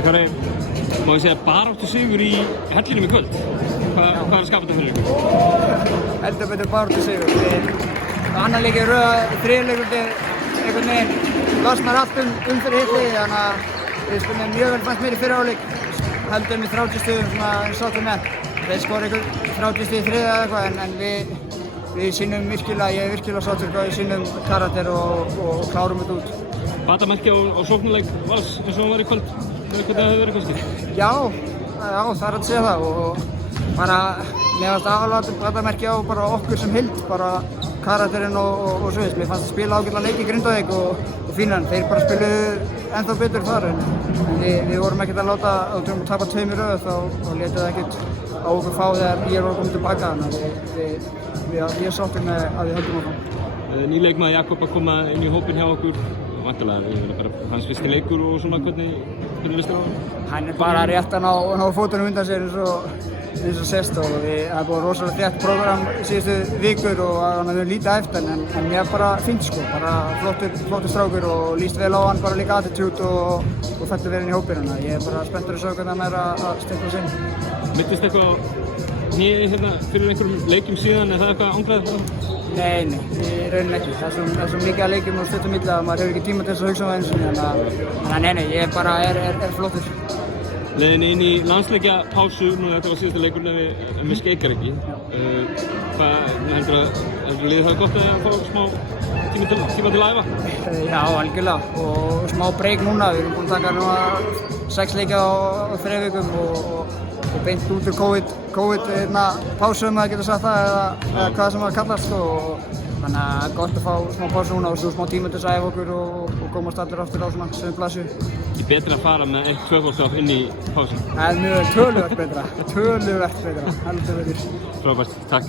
Kári, má ég segja baráttu sigur í hellinum í kvöld? Hvað er skapandi fyrir ykkur? Heldur betur baráttu sigur. Annar leik í röð, þriðleikur einhvern veginn losnar allt fyrir hitt liðið, þannig að við spilum mjög vel fannst mér í fyrri hálfleik. Heldum í 30 stigum svona eins og menn. Þeir skora einhver 30 stig í þriðja eða eitthvað en við sýnum virkilega, ég er virkilega sáttur hvað við sýnum karakter og klárum þetta út. Batamerki á sóknarleik Vals eins og hann var í kvöld. Hvernig það hefur verið kannski? Já, það er hægt að segja það og bara meðast aðalvað batamerki á bara okkur sem heild, bara karakterinn og svo veist. Mér fannst að spila ágætlega leik í Grindavík og fínan. Þeir bara spiluðu ennþá betur þar en við vorum ekkert að láta að tapa 2 í röð þá létu það ekkert á okkur fá þegar ég var komið tilbaka þannig að ég er sáttur með að við höldum áfram. Ný leikmaður Jakob að koma inn í hópinn hjá okkur. Vantarlega, bara hans fyrsti leikur og svona hvernig listir á hann? Hann er bara rétt að ná fótunum undan sér eins og sést og það er búið rosalega þétt prógram síðustu vikur og hann hefur lítið eftir en mér er bara fínt sko, bara flottur strákur og líst vel á hann bara líka attitude og fættur verið inn í hópinn þannig að ég er bara spenntur að sjá hvernig hann er að stilla sig inn. Mittist eitthvað hérna fyrir einhverjum leikjum síðan, er það eitthvað anglaðið? Nei, í rauninni ekki. Það er svo mikið að leikjum og stuttum milli að maður hefur ekki tíma til þess að hugsa um það eins og þannig að nei, ég bara er flottur. Leiðin inn í landsleikjapásu, þetta var síðasta leikurinn ef við skeikar ekki. Heldur liðið það gott að fá smá tíma til að æfa? Já, algjörlega og smá breyk núna. Við erum búin að taka núna 6 leikja á 3 vikum og beint út úr COVID-pásu um að geta sagt það eða hvað sem það kallast og þannig að gott að fá smá pásu núna og svo smá tíma til að æfa okkur og komast allir aftur á svona sömu plassu. Ekki betra að fara með 1-2 inn í pásu? Það er mjög töluvert betra, heldur betur. Frábært, takk.